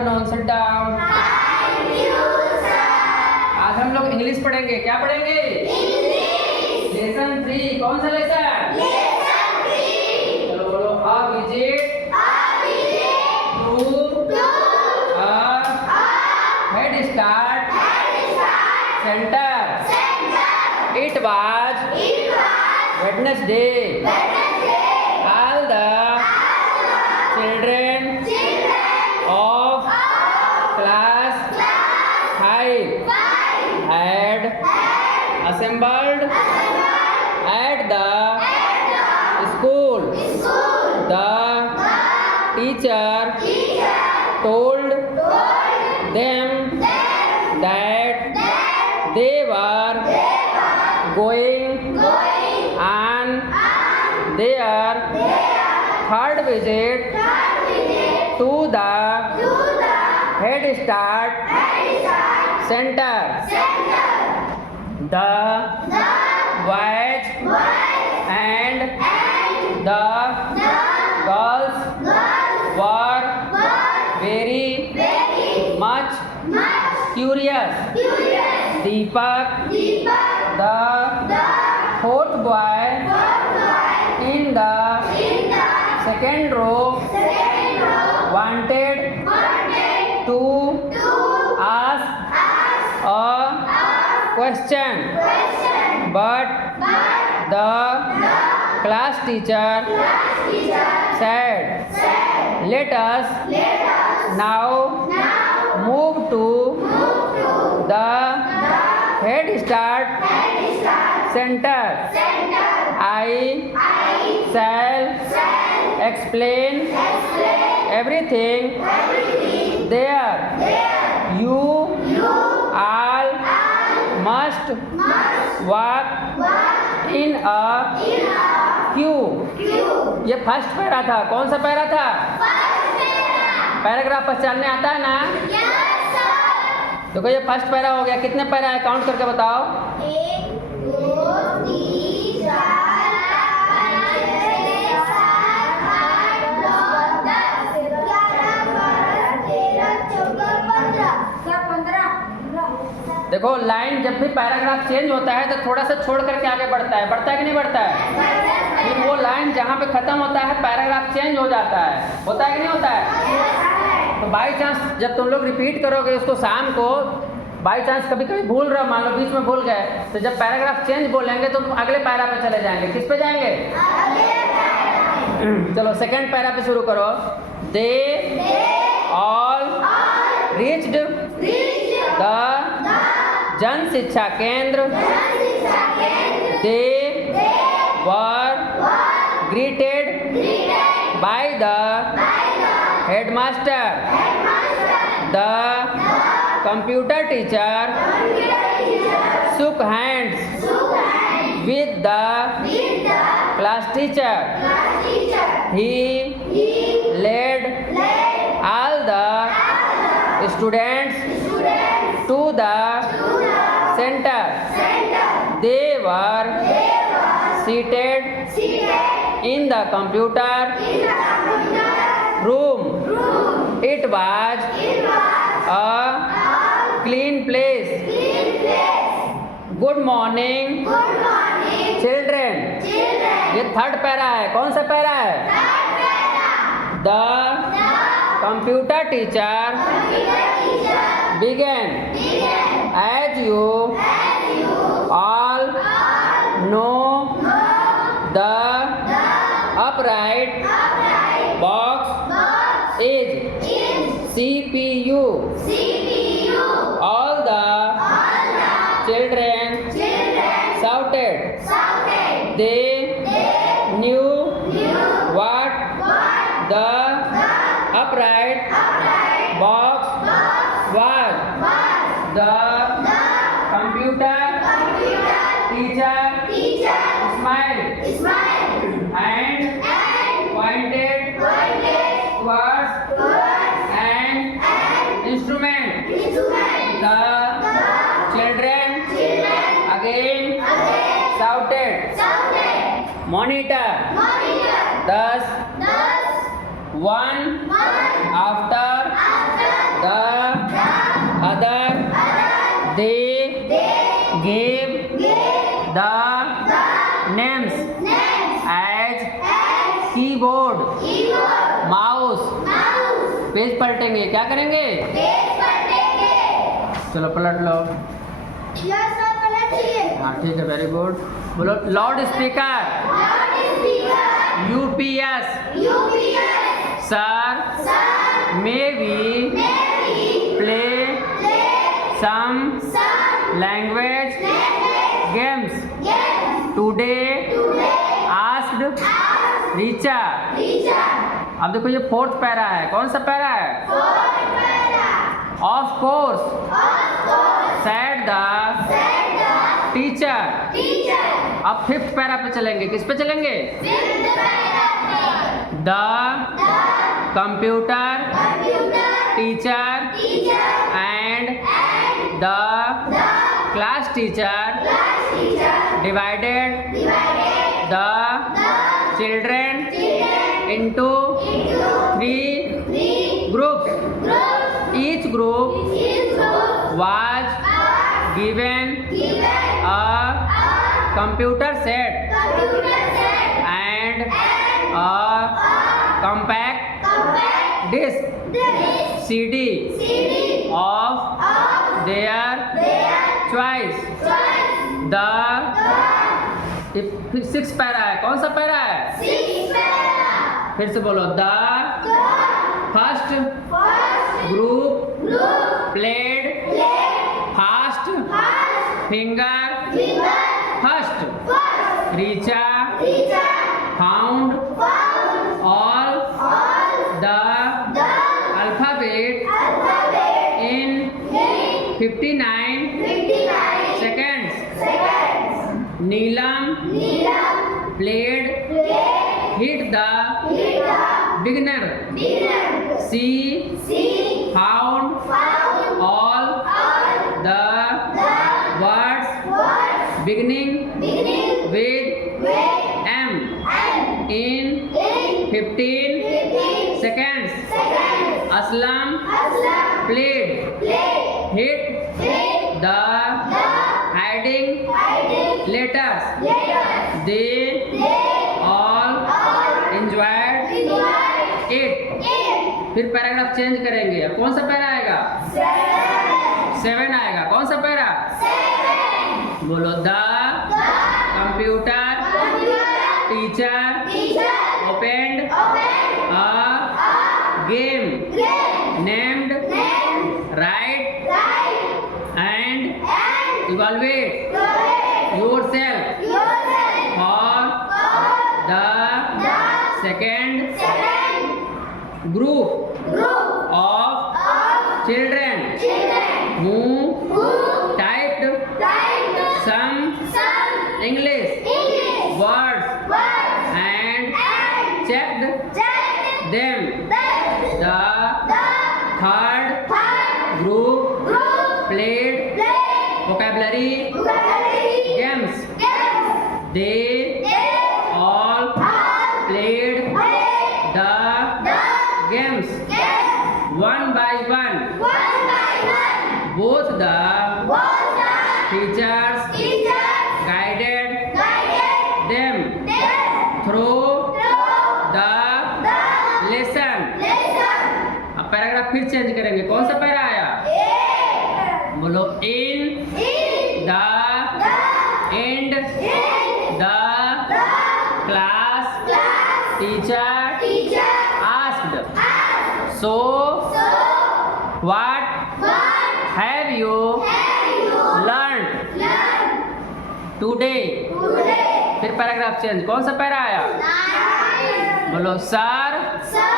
Afternoon, sit down. आज हम लोग इंग्लिश पढ़ेंगे। क्या पढ़ेंगे? इंग्लिश। लेसन 3। कौन सा लेसन? लेसन 3। चलो बोलो। A visit to head start centre. It was Wednesday. All the children of class 5 had assembled at the school. The teacher told them that they were going on their third visit to the Head Start Center. The boys and the girls were very much curious. Deepak, the fourth boy in the second row, wanted to ask a question, but the class teacher said, let us now move to the Head Start Center. I shall explain everything there. You all must walk in a queue. ये first para था। कौन सा para था? Paragraph पहचानने आता है ना? देखो ये फर्स्ट पैरा हो गया। कितने पैरा है काउंट करके बताओ। 1 2 3 4 5 6 7 8 9 10 11 12 13 14 15। देखो लाइन जब भी पैराग्राफ चेंज होता है तो थोड़ा सा छोड़ करके आगे बढ़ता है कि नहीं बढ़ता है? फिर वो लाइन जहाँ पे खत्म होता है पैराग्राफ चेंज हो जाता है। होता है कि नहीं होता है? तो बाई चांस जब तुम लोग रिपीट करोगे उसको शाम को, बाई चांस कभी कभी भूल रहे हो, मान लो बीच में भूल गए, तो जब पैराग्राफ चेंज बोलेंगे तो तुम अगले पैरा पे चले जाएंगे। किस पे जाएंगे? चलो सेकंड पैरा पे शुरू करो। They all reached the Jan Shiksha Kendra. They were greeted by the headmaster. The computer teacher shook hands with the class teacher. He led all the students to the center. They were seated in the computer room. It was a clean place. Good morning children. ये third para है। कौन सा para है? The computer teacher began. As you all know, the upright box is CPU. All the children shouted. They knew what the upright box was. The computer teacher smiled and pointed towards an instrument. The children again shouted. Monitor. Thus one after keyboard, keyboard, mouse, mouse, page पलटेंगे। क्या करेंगे? Page पलटेंगे। चलो पलट लो। Yes sir, पलटिए। हाँ ठीक है, वेरी गुड। बोलो loud speaker, loud speaker, UPS, UPS, sir, sir, maybe Mary, play play, some some, language language, games games, today today, asked asked, Richa. Teacher, अब देखो ये फोर्थ पैरा है। कौन सा पैरा है? Fourth para, of course of course, said the said the teacher. Teacher. अब fifth para पे चलेंगे। किस पे चलेंगे? फिफ्थ पैरा पे, the the computer computer teacher teacher and and the the class teacher class teacher divided divided the the children children into into 3 three groups. groups. Each group Each group was was given given a a computer set computer set and and a a compact compact disc disc CD CD of of their their choice. choice. The The six para है। कौन सा para है? sixth para, फिर से बोलो। The the first first group group played played fast first finger finger first first. Richa Teacher found found all all the the alphabet alphabet in in 59 59 seconds. seconds. Neelam Neelam played played hit the hit the beginner. beginner. She She found found all all the the words words beginning beginning with with M M in in 15 15 seconds. seconds. Aslam Aslam played played hit hit the the hiding hiding letters. letters. They They all all enjoyed enjoyed it. it. फिर paragraph change करेंगे। अब कौन सा para आएगा? Seven. 7 आएगा। कौन सा para? Seven. बोलो। The The computer computer teacher teacher opened opened a a game game named named write Write and and evaluate Evaluate yourself yourself for for the the second second group group of of children children who who typed typed some some English English words words and and checked checked them. them. The The third third group group played played vocabulary vocabulary games. games. They They all all played played the the games games one by one. one by one. Both the Both the teachers teachers guided guided them them through through the the lesson. lesson. अब paragraph फिर change करेंगे। कौन सा para आया? Eight. बोलो। in In the the end in the the class class teacher teacher asked, asked, so so what what have you have you learned learned today? today? फिर paragraph change. कौन सा para आया? Nine. बोलो। sir Sir,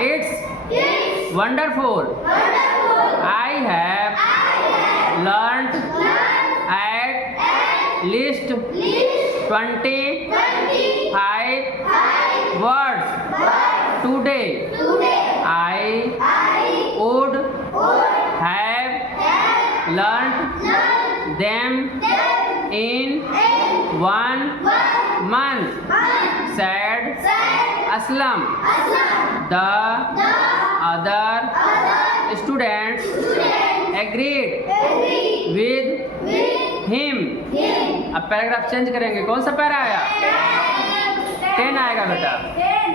it's it's wonderful wonderful. I have I have learned learned at at least least 25 25 words words today. today. I I would would have have learned learned them them in in 1 one month, month. said Said Aslam. Aslam. The The other other students students agreed agreed with with him. him. अब paragraph change करेंगे। कौन सा para आया? 10 आएगा बेटा। Ten.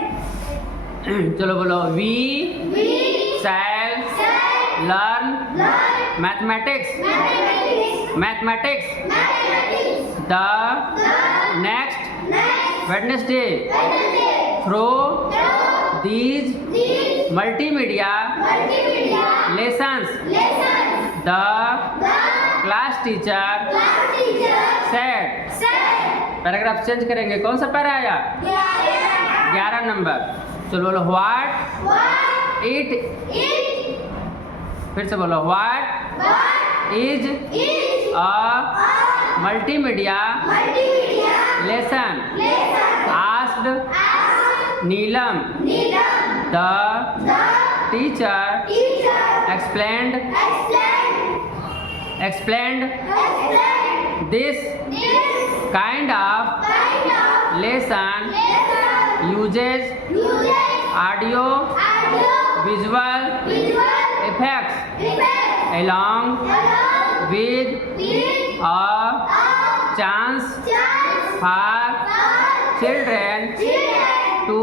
चलो बोलो we shall learn mathematics the next Wednesday through these multimedia lessons the class teacher said. Paragraph change करेंगे। कौन सा पैरा आया? 11 नंबर। चलो बोलो व्हाट इट, फिर से बोलो what is a multimedia lesson asked Neelam the teacher explained this kind of lesson uses audio visual effects along with a chance for children to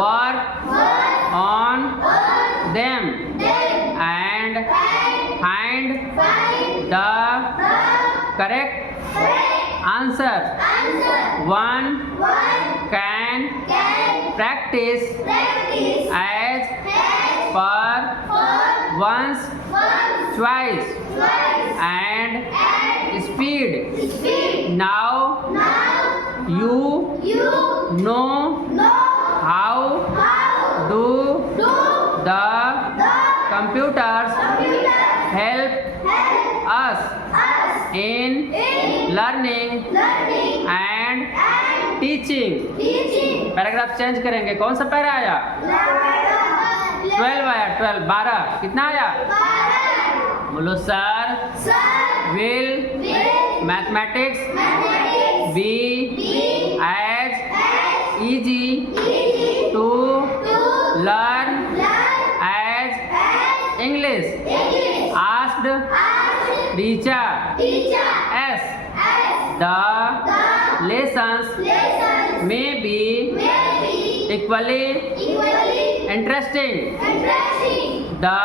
work on them and find the correct answer. One can practice as per one's choice and speed. Now you know how do the computers help us in learning and teaching। Paragraph change करेंगे। कौन सा para आया? 12 आया। 12 कितना आया? बोलो sir will mathematics be as easy to learn as English? Asked teacher S. The lessons may be equally interesting. The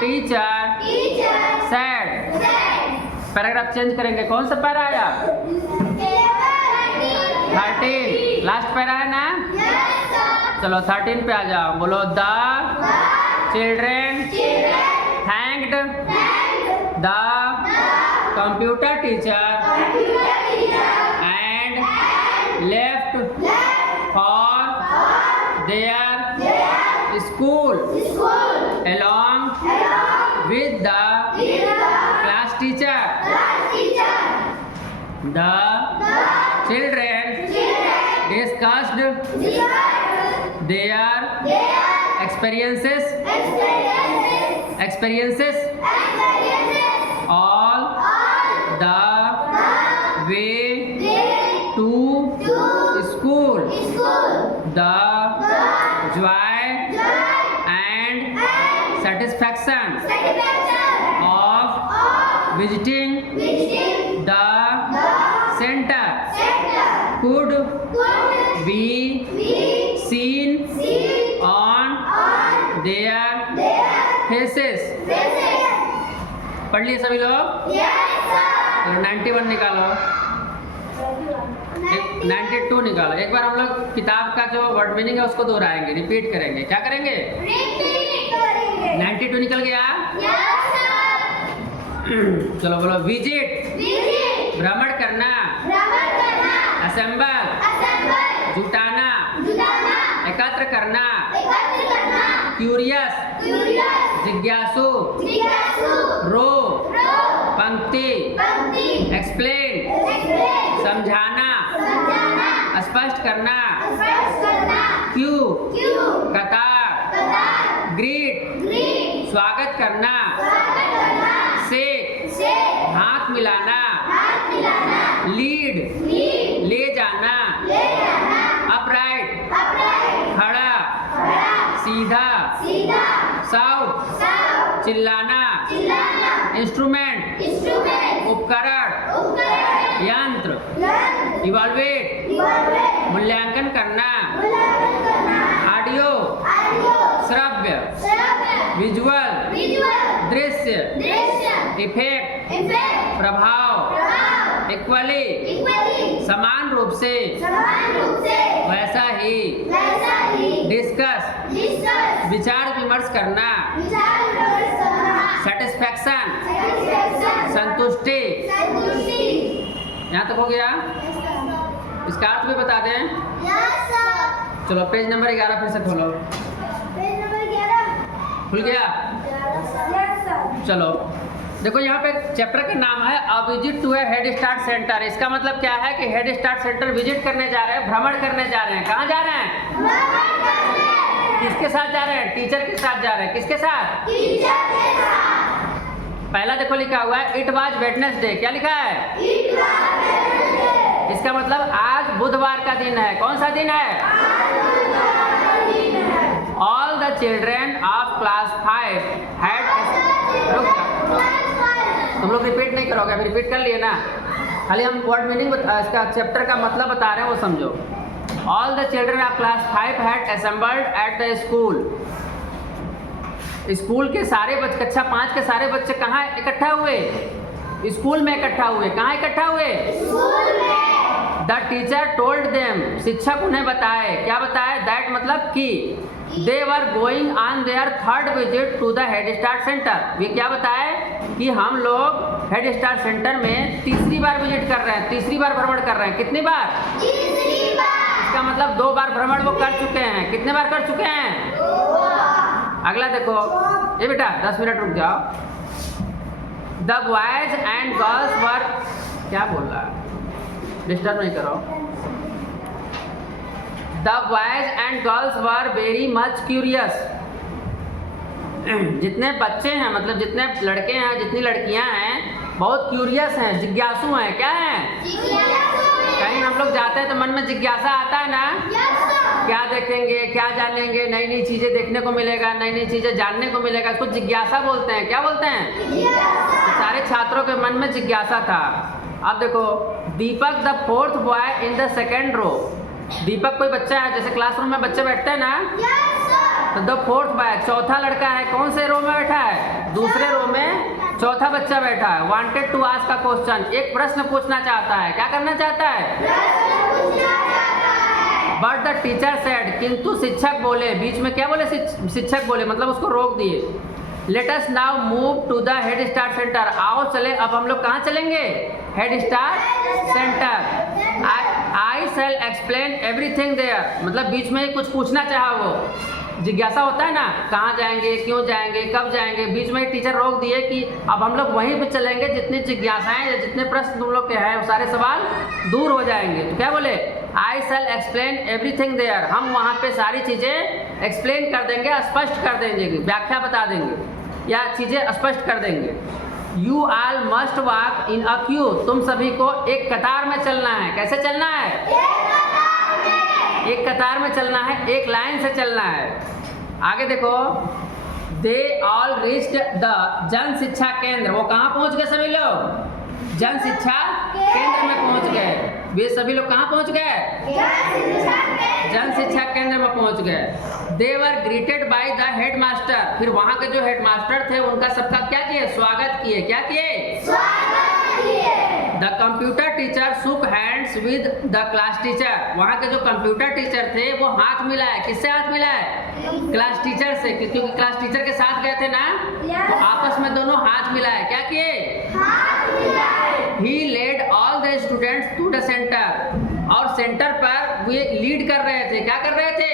teacher said। Paragraph change करेंगे। कौन सा पैरा आया? 13। लास्ट पैरा है ना? चलो 13 पे आ जाओ। बोलो the children thanked the computer teacher and left for their school along with the class teacher। The children discussed their experiences all the way to school। The joy and satisfaction of visiting the center could be seen on their faces। पढ़ लिए सभी लोग? 91 निकालो, 92 निकालो। एक बार हम लोग किताब का जो वर्ड मीनिंग है उसको दोहराएंगे, रिपीट करेंगे। क्या करेंगे? 92 निकल गया? चलो बोलो विजिट भ्रमण करना, असेंबल जुटाना, एकत्र करना, क्यूरियस जिज्ञासु, रो पंक्ति, एक्सप्लेन समझाना, स्पष्ट करना, क्यू कतार, ग्रीट स्वागत करना, शेक हाथ मिलाना, लीड ले जाना, अपराइट खड़ा, सीधा, साउथ चिल्लाना, इंस्ट्रूमेंट उपकरण, यंत्र, इवैल्यूएट मूल्यांकन करना, इफेक्ट, इफेक्ट, प्रभाव, प्रभाव, इक्वली, इक्वली, समान रूप से, समान रूप से, वैसा ही, वैसा ही, डिस्कस, डिस्कस, विचार विमर्श करना, विचार विमर्श करना, सेटिस्फैक्शन, सेटिस्फैक्शन, संतुष्टि। संतुष्टि। यहाँ तक हो गया। इसका अर्थ भी बता दें। Yes sir. चलो पेज नंबर 11 फिर से खोलो। पेज नंबर 11 खुल गया। Yes sir. चलो देखो यहाँ पे चैप्टर का नाम है a visit to a head start centre. इसका मतलब क्या है कि हेड स्टार्ट सेंटर विजिट करने जा रहे हैं, भ्रमण करने जा रहे हैं। कहाँ जा रहे हैं? किसके साथ जा रहे हैं? टीचर के साथ जा रहे हैं। किसके साथ? टीचर के साथ। पहला देखो लिखा हुआ है इट वाज वेडनेसडे। क्या लिखा है? It was Wednesday. इसका मतलब आज बुधवार का दिन है। कौन सा दिन है? All the children of class 5 had. तुम लोग रिपीट नहीं करोगे, अभी रिपीट कर लिए ना। खाली हम वर्ड मीनिंग इसका चैप्टर का मतलब बता रहे हैं, वो समझो। All the children of class 5 had assembled at the school. School के सारे बच्चे, कक्षा 5 के सारे बच्चे कहाँ इकट्ठा हुए? स्कूल में इकट्ठा हुए। कहाँ इकट्ठा हुए? स्कूल में। The teacher told them. शिक्षक उन्हें बताए। क्या बताए? दैट मतलब कि they were going on their third visit to the head start centre. वे क्या बताए कि हम लोग हेड स्टार्ट सेंटर में तीसरी बार विजिट कर रहे हैं, तीसरी बार भ्रमण कर रहे हैं। कितनी बार? तीसरी बार। इसका मतलब 2 बार भ्रमण वो कर चुके हैं। कितने बार कर चुके हैं? 2 बार। अगला देखो। ये बेटा 10 मिनट रुक जाओ। The boys and girls were. क्या बोल रहा है? डिस्टर्ब नहीं करो। The boys and girls were very much curious. जितने बच्चे हैं, मतलब जितने लड़के हैं, जितनी लड़कियां हैं, बहुत क्यूरियस हैं, जिज्ञासु हैं। क्या हैं? कहीं हम लोग जाते हैं तो मन में जिज्ञासा आता है ना। क्या देखेंगे, क्या जानेंगे, नई नई चीज़ें देखने को मिलेगा, नई नई चीज़ें जानने को मिलेगा। कुछ जिज्ञासा बोलते हैं। क्या बोलते हैं? तो सारे छात्रों के मन में जिज्ञासा था। अब देखो Deepak the 4th boy in the 2nd row. Deepak कोई बच्चा है, जैसे क्लासरूम में बच्चे बैठते हैं ना, तो द 4th बॉय चौथा लड़का है। कौन से रो में बैठा है? दूसरे रो में चौथा बच्चा बैठा है। Wanted to ask a question. एक प्रश्न पूछना चाहता है। क्या करना चाहता है? But the teacher said. किंतु शिक्षक बोले। बीच में क्या बोले? शिक्षक बोले, मतलब उसको रोक दिए। Let us now move to the head start centre. आओ चले, अब हम लोग कहाँ चलेंगे? Head start centre. I shall explain everything there. मतलब बीच में ही कुछ पूछना चाहा वो। जिज्ञासा होता है ना, कहाँ जाएंगे, क्यों जाएंगे, कब जाएंगे। बीच में ही टीचर रोक दिए कि अब हम लोग वहीं पे चलेंगे। जितनी जिज्ञासाएं या जितने प्रश्न तुम लोग के हैं वो सारे सवाल दूर हो जाएंगे। तो क्या बोले? आई शैल एक्सप्लेन एवरीथिंग देयर। हम वहाँ पे सारी चीज़ें एक्सप्लेन कर देंगे, स्पष्ट कर देंगे, व्याख्या बता देंगे या चीज़ें स्पष्ट कर देंगे। You all must walk in a Q. तुम सभी को एक कतार में चलना है। कैसे चलना है? एक कतार में चलना है, एक लाइन से चलना है। आगे देखो। They all reached the Jan Shiksha केंद्र। वो कहाँ पहुँच गए सभी लोग? जन शिक्षा केंद्र में पहुँच गए। वे सभी लोग कहाँ पहुँच गए? जन शिक्षा केंद्र में पहुँच गए। They were greeted by the headmaster. फिर वहाँ के जो हेड मास्टर थे उनका सबका क्या किए? स्वागत किए। क्या किए? The computer teacher shook hands with the class teacher. वहाँ के जो कंप्यूटर टीचर थे वो हाथ मिलाए। किससे हाथ मिलाए? क्लास टीचर से, क्योंकि क्लास टीचर के साथ गए थे ना, तो आपस में दोनों हाथ मिलाए। क्या किए? He led all the students to the centre. और सेंटर पर वे लीड कर रहे थे। क्या कर रहे थे?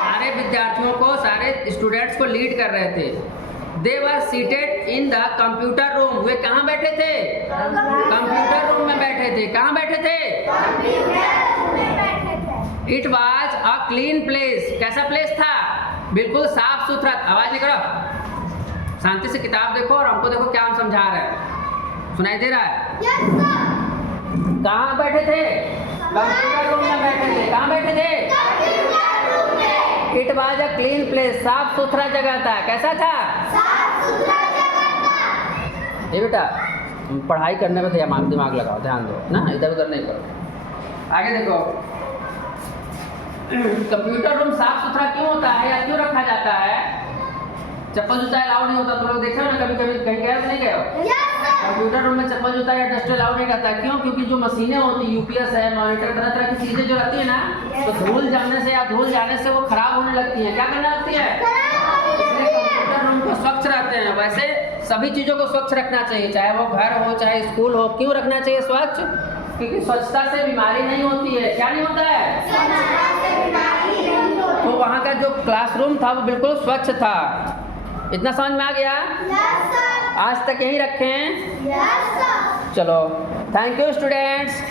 सारे विद्यार्थियों को, सारे स्टूडेंट्स को लीड कर रहे थे। They were seated in the computer room. वे कहाँ बैठे थे? कंप्यूटर रूम में बैठे थे। कहाँ बैठे थे? It was a clean place. कैसा प्लेस था? बिल्कुल साफ सुथरा। आवाज नहीं करो, शांति से किताब देखो और हमको देखो क्या हम समझा रहे हैं। सुनाई दे रहा है? कहाँ बैठे थे? कंप्यूटर रूम में बैठे थे। कहाँ बैठे थे? It was a clean place. साफ सुथरा जगह था। कैसा था? ये बेटा पढ़ाई करने में दिमाग लगाओ, ध्यान दो ना, इधर उधर नहीं करो। आगे देखो। कंप्यूटर रूम साफ सुथरा क्यों होता है या क्यों रखा जाता है? चप्पल जूता अलाउ नहीं होता। तुम लोग देखे हो ना, कभी कभी कहीं गए हो नहीं गए हो? कंप्यूटर रूम में चप्पल जूता या डस्ट अलाउ नहीं रहता है। क्यों? क्योंकि जो मशीनें होती है, यूपीएस है, मॉनिटर, तरह तरह की चीजें जो रहती है ना, तो धूल जमने से या धूल जाने से वो खराब होने लगती है। क्या करने लगती है? इसलिए कंप्यूटर रूम को स्वच्छ रहते हैं। वैसे सभी चीजों को स्वच्छ रखना चाहिए, चाहे वो घर हो चाहे स्कूल हो। क्यों रखना चाहिए स्वच्छ? क्योंकि स्वच्छता से बीमारी नहीं होती है। क्या नहीं होता है? तो वहाँ का जो क्लासरूम था वो बिल्कुल स्वच्छ था। इतना समझ में आ गया? आज तक यही रखें। चलो, थैंक यू स्टूडेंट्स।